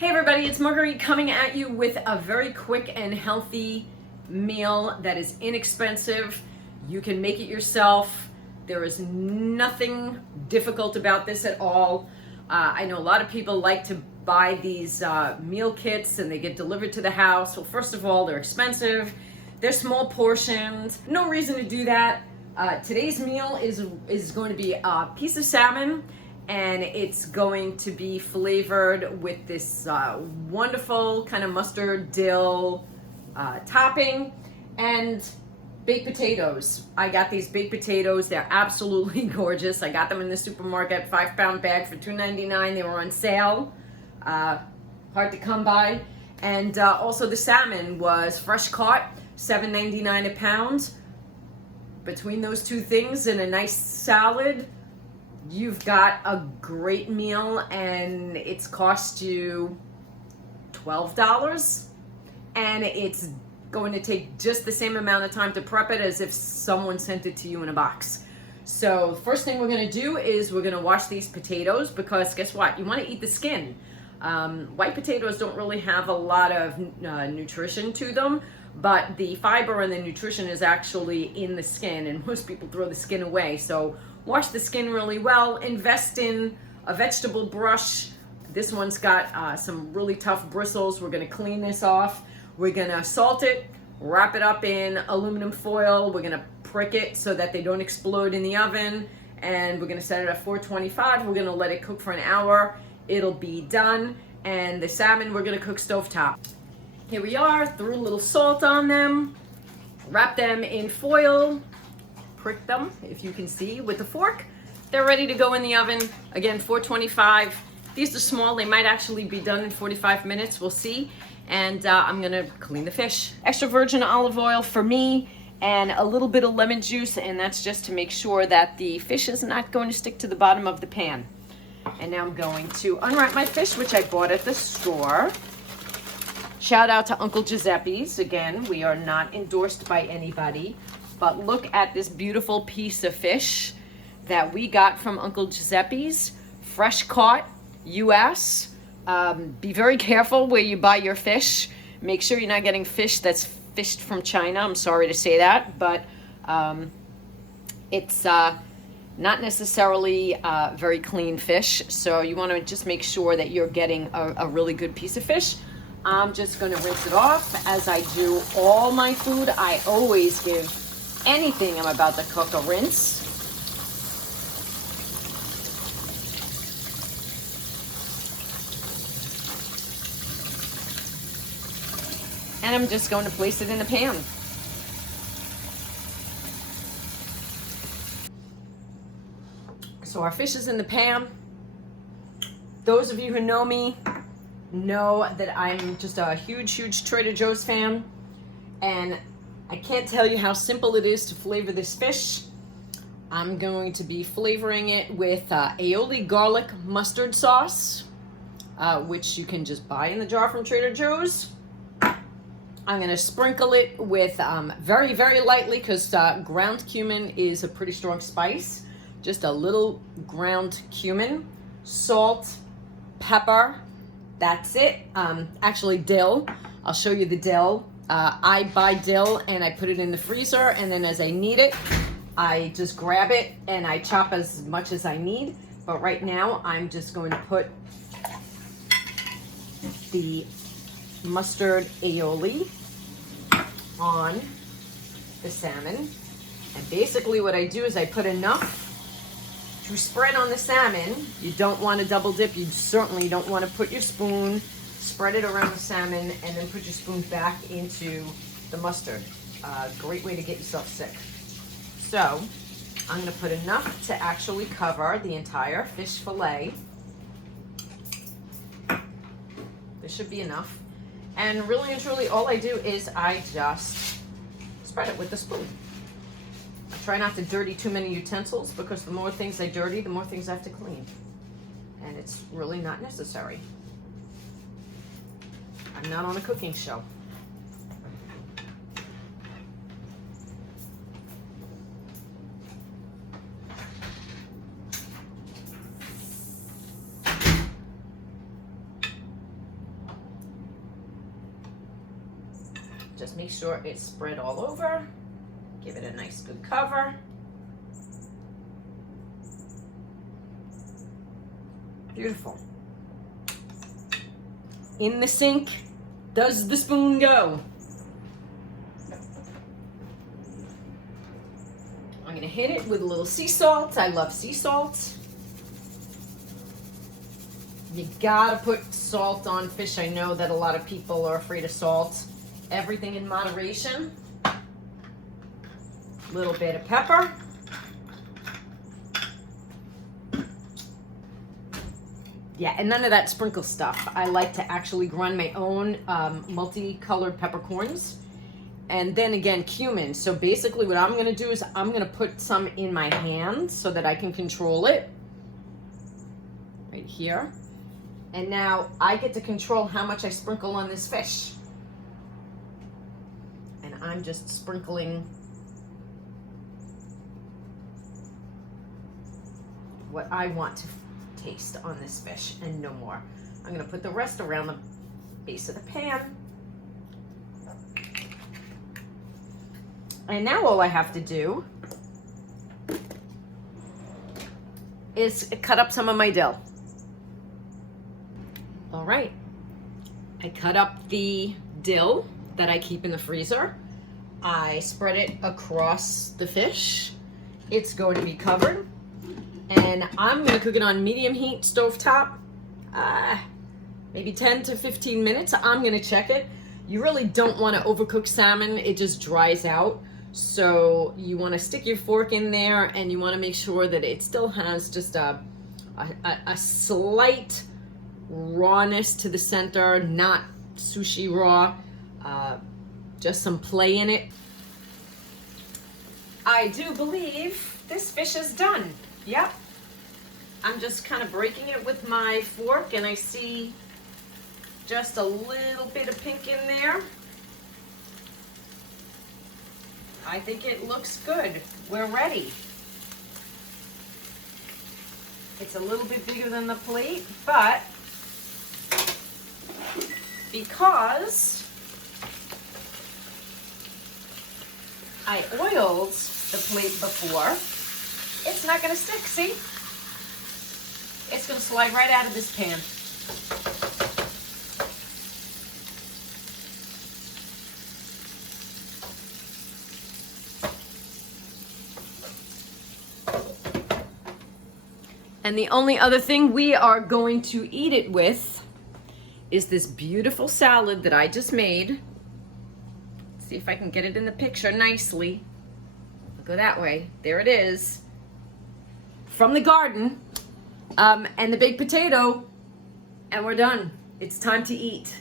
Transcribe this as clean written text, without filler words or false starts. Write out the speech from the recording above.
Hey everybody, it's Marguerite coming at you with a very quick and healthy meal that is inexpensive. You can make it yourself. There is nothing difficult about this at all. I know a lot of people like to buy these meal kits and they get delivered to the house. Well, first of all, they're expensive. They're small portions. No reason to do that. Today's meal is going to be a piece of salmon, and it's going to be flavored with this wonderful kind of mustard dill topping and baked potatoes. I got these baked potatoes. They're absolutely gorgeous. I got them in the supermarket, 5-pound bag for $2.99. They were on sale. Hard to come by. And also the salmon was fresh caught, $7.99 a pound. Between those two things and a nice salad, you've got a great meal, and it's cost you $12, and it's going to take just the same amount of time to prep it as if someone sent it to you in a box. So first thing we're going to do is we're going to wash these potatoes, because guess what? You want to eat the skin. White potatoes don't really have a lot of nutrition to them, but the fiber and the nutrition is actually in the skin, and most people throw the skin away. So wash the skin really well. Invest in a vegetable brush. This one's got some really tough bristles. We're going to clean this off. We're going to salt it, wrap it up in aluminum foil. We're going to prick it so that they don't explode in the oven, and we're going to set it at 425. We're going to let it cook for an hour. It'll be done. And the salmon we're going to cook stovetop. Here we are. Threw a little salt on them. Wrap them in foil. Prick them, if you can see, with a fork. They're ready to go in the oven. Again, 425. These are small. They might actually be done in 45 minutes. We'll see. And I'm going to clean the fish. Extra virgin olive oil for me, and a little bit of lemon juice, and that's just to make sure that the fish is not going to stick to the bottom of the pan. And now I'm going to unwrap my fish, which I bought at the store. Shout out to Uncle Giuseppe's. Again, we are not endorsed by anybody, but look at this beautiful piece of fish that we got from Uncle Giuseppe's, fresh caught, U.S. Be very careful where you buy your fish. Make sure you're not getting fish that's fished from China. I'm sorry to say that, but it's not necessarily very clean fish. So you want to just make sure that you're getting a really good piece of fish. I'm just going to rinse it off. As I do all my food, I always give anything I'm about to cook a rinse. And I'm just going to place it in the pan. So our fish is in the pan. Those of you who know me know that I'm just a huge Trader Joe's fan, and I can't tell you how simple it is to flavor this fish. I'm going to be flavoring it with aioli garlic mustard sauce, which you can just buy in the jar from Trader Joe's. I'm going to sprinkle it with very lightly, because ground cumin is a pretty strong spice. Just a little ground cumin, salt, pepper. That's it. Actually, dill. I'll show you the dill. I buy dill and I put it in the freezer, and then as I need it, I just grab it and I chop as much as I need. But right now, I'm just going to put the mustard aioli on the salmon. And basically what I do is I put enough to spread on the salmon. You don't want to double dip. You certainly don't want to put your spoon, spread it around the salmon, and then put your spoon back into the mustard. Great way to get yourself sick. So I'm going to put enough to actually cover the entire fish fillet. This should be enough. And really and truly, all I do is I just spread it with the spoon. I try not to dirty too many utensils, because the more things I dirty, the more things I have to clean. And it's really not necessary. I'm not on a cooking show. Just make sure it's spread all over. Give it a nice good cover. Beautiful. In the sink does the spoon go. I'm gonna hit it with a little sea salt. I love sea salt. You gotta put salt on fish. I know that a lot of people are afraid of salt. Everything in moderation. A little bit of pepper. Yeah, and none of that sprinkle stuff. I like to actually grind my own multicolored peppercorns. And then again, cumin. So basically what I'm gonna do is I'm gonna put some in my hand so that I can control it. Right here. And now I get to control how much I sprinkle on this fish. And I'm just sprinkling what I want to taste on this fish and no more. I'm gonna put the rest around the base of the pan. And now all I have to do is cut up some of my dill. All right, I cut up the dill that I keep in the freezer. I spread it across the fish. It's going to be covered. And I'm gonna cook it on medium heat stovetop, maybe 10 to 15 minutes. I'm gonna check it. You really don't wanna overcook salmon, it just dries out. So you wanna stick your fork in there and you wanna make sure that it still has just a slight rawness to the center, not sushi raw, just some play in it. I do believe this fish is done. Yep. I'm just kind of breaking it with my fork and I see just a little bit of pink in there. I think it looks good. We're ready. It's a little bit bigger than the plate, but because I oiled the plate before, it's not gonna stick, see? It's gonna slide right out of this pan. And the only other thing we are going to eat it with is this beautiful salad that I just made. Let's see if I can get it in the picture nicely. I'll go that way. There it is. From the garden, and the baked potato, and we're done. It's time to eat.